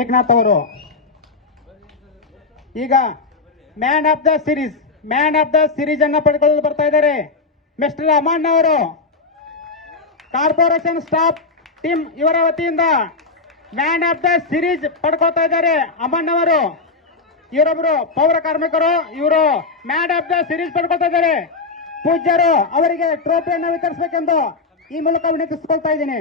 ಏಕನಾಥ್ ಅವರು ಈಗ man of the series ಅನ್ನ ಪಡೆದುಕೊಳ್ಳಲು ಬರ್ತಾ ಇದ್ದಾರೆ. ಮಿಸ್ಟರ್ ಅಮನ್ ಅವರು ಕಾರ್ಪೊರೇಷನ್ ಸ್ಟಾಫ್ ಟೀಮ್ ಇವರ ವತಿಯಿಂದ ಮ್ಯಾನ್ ಆಫ್ ದ ಸಿರೀಸ್ ಪಡ್ಕೊಳ್ತಾ ಇದ್ದಾರೆ. ಅಮನ್ ಅವರು ಇವರೊಬ್ಬರು ಪೌರ ಕಾರ್ಮಿಕರು, ಇವರು ಮ್ಯಾನ್ ಆಫ್ ದ ಸಿರೀಸ್ ಪಡ್ಕೊಳ್ತಾ ಇದ್ದಾರೆ. ಪೂಜ್ಯರು ಅವರಿಗೆ ಟ್ರೋಫಿಯನ್ನು ವಿತರಿಸಬೇಕೆಂದು ಈ ಮೂಲಕ ವಿನಂತಿಸಿಕೊಳ್ತಾ ಇದ್ದೀನಿ.